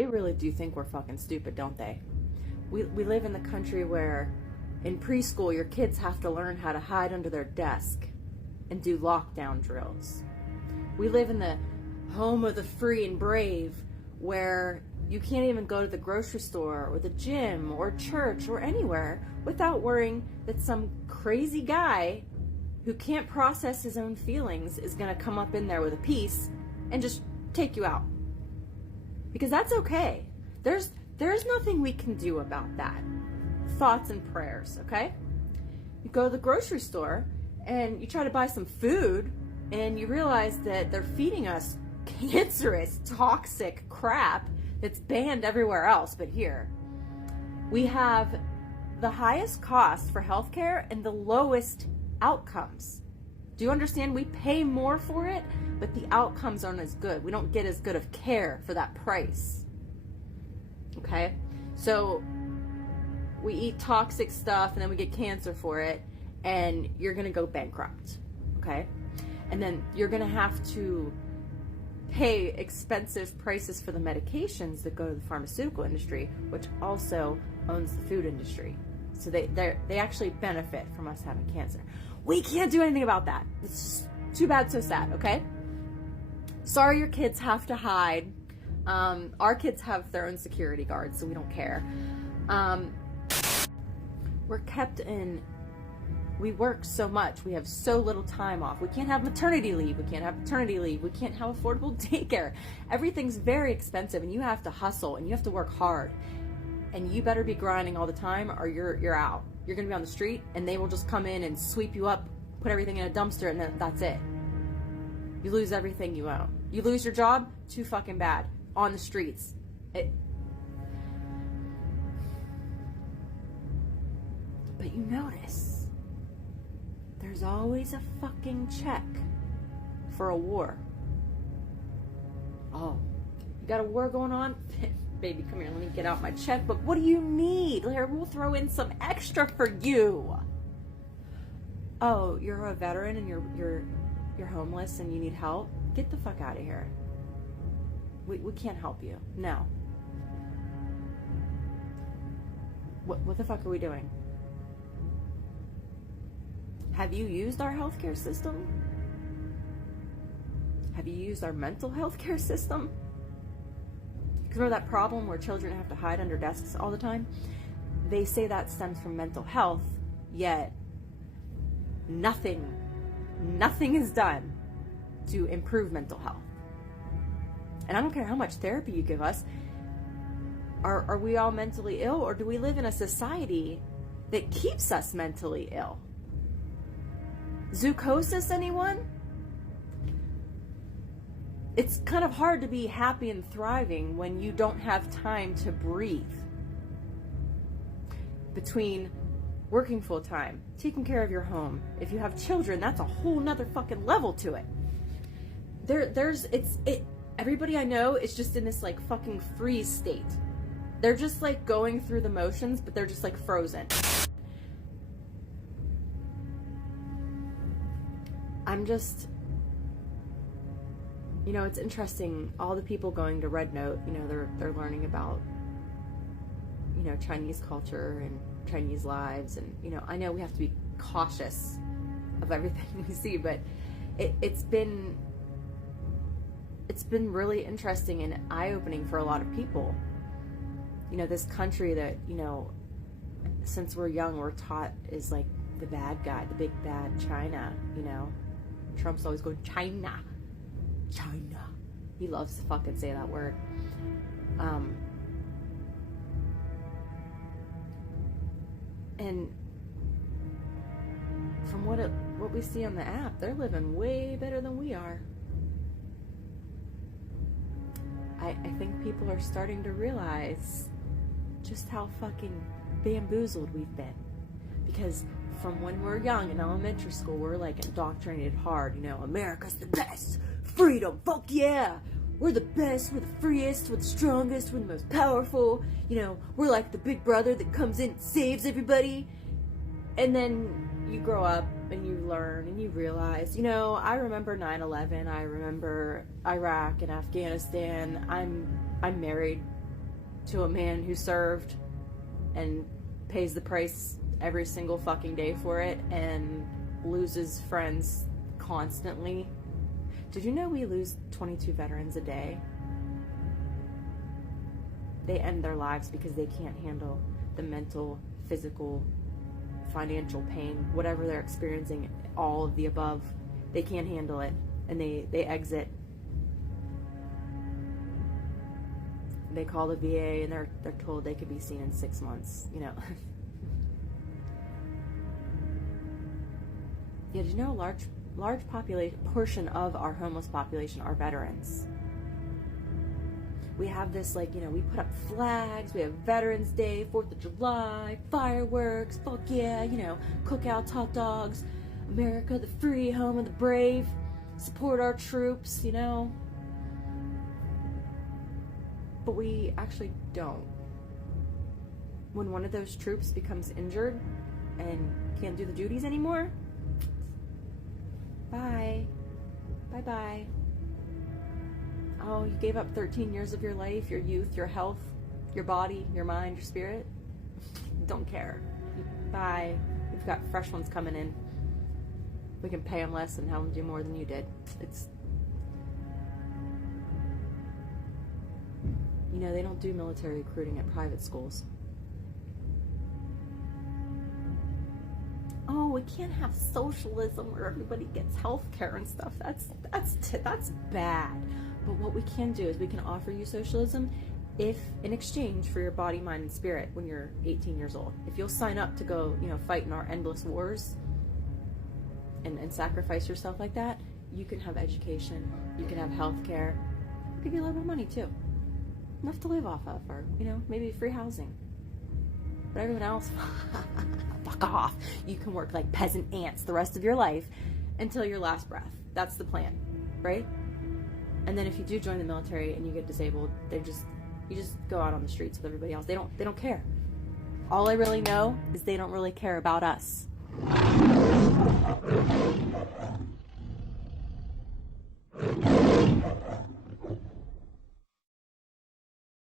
they really do think we're fucking stupid, don't they? We live in the country where in preschool your kids have to learn how to hide under their desk and do lockdown drills. We live in the home of the free and brave where you can't even go to the grocery store or the gym or church or anywhere without worrying that some crazy guy who can't process his own feelings is going to come up in there with a piece and just take you out. Because that's okay. There's nothing we can do about that. Thoughts and prayers, okay? You go to the grocery store and you try to buy some food and you realize that they're feeding us cancerous, toxic crap that's banned everywhere else but here. We have the highest cost for healthcare and the lowest outcomes. Do you understand? We pay more for it, but the outcomes aren't as good. We don't get as good of care for that price. Okay? So we eat toxic stuff and then we get cancer for it, and you're gonna go bankrupt. Okay? And then you're gonna have to pay expensive prices for the medications that go to the pharmaceutical industry, which also owns the food industry. So they actually benefit from us having cancer. We can't do anything about that. It's too bad, so sad, okay? Sorry your kids have to hide. Our kids have their own security guards, so we don't care. We're kept in... We work so much. We have so little time off. We can't have maternity leave. We can't have paternity leave. We can't have affordable daycare. Everything's very expensive, and you have to hustle, and you have to work hard. And you better be grinding all the time, or you're out. You're going to be on the street, and they will just come in and sweep you up, put everything in a dumpster, and then that's it. You lose everything you own. You lose your job, too fucking bad. On the streets. But you notice... there's always a fucking check for a war. Oh, you got a war going on? Baby, come here, let me get out my checkbook. What do you need? Here, we'll throw in some extra for you. Oh, you're a veteran and you're homeless and you need help? Get the fuck out of here. We can't help you. No. What the fuck are we doing? Have you used our healthcare system? Have you used our mental health care system? Because remember that problem where children have to hide under desks all the time? They say that stems from mental health, yet nothing is done to improve mental health. And I don't care how much therapy you give us. Are we all mentally ill, or do we live in a society that keeps us mentally ill? Zoochosis, anyone? It's kind of hard to be happy and thriving when you don't have time to breathe. Between working full time, taking care of your home, if you have children, that's a whole nother fucking level to it. Everybody I know is just in this like fucking freeze state. They're just like going through the motions, but they're just like frozen. I'm just, it's interesting, all the people going to Red Note, they're learning about, Chinese culture and Chinese lives, and, I know we have to be cautious of everything we see, but it's been really interesting and eye-opening for a lot of people. This country that, since we're young, we're taught is like the bad guy, the big bad China, Trump's always going, China. He loves to fucking say that word. And from what we see on the app, they're living way better than we are. I think people are starting to realize just how fucking bamboozled we've been. Because from when we're young in elementary school, we're like indoctrinated hard, America's the best, freedom, fuck yeah, we're the best, we're the freest, we're the strongest, we're the most powerful, we're like the big brother that comes in and saves everybody. And then you grow up and you learn and you realize, I remember 9/11, I remember Iraq and Afghanistan, I'm married to a man who served and pays the price every single fucking day for it and loses friends constantly. Did you know we lose 22 veterans a day? They end their lives because they can't handle the mental, physical, financial pain, whatever they're experiencing, all of the above. They can't handle it, and they exit. They call the VA, and they're told they could be seen in 6 months, you know. Yeah, did you know a large portion of our homeless population are veterans? We have this, like, you know, we put up flags, we have Veterans Day, 4th of July, fireworks, fuck yeah, you know, cookouts, hot dogs, America the free, home of the brave, support our troops, you know. But we actually don't. When one of those troops becomes injured and can't do the duties anymore, bye. Bye-bye. Oh, you gave up 13 years of your life, your youth, your health, your body, your mind, your spirit? Don't care. Bye. We've got fresh ones coming in. We can pay them less and have them do more than you did. It's... You know, they don't do military recruiting at private schools. Oh, we can't have socialism where everybody gets health care and stuff. That's bad. But what we can do is we can offer you socialism if in exchange for your body, mind, and spirit when you're 18 years old. If you'll sign up to go, you know, fight in our endless wars and sacrifice yourself like that, you can have education, you can have health care. I'll give you a little bit of money too. Enough to live off of, or, you know, maybe free housing. But everyone else, fuck off. You can work like peasant ants the rest of your life until your last breath. That's the plan, right? And then if you do join the military and you get disabled, you just go out on the streets with everybody else. They don't care. All I really know is they don't really care about us.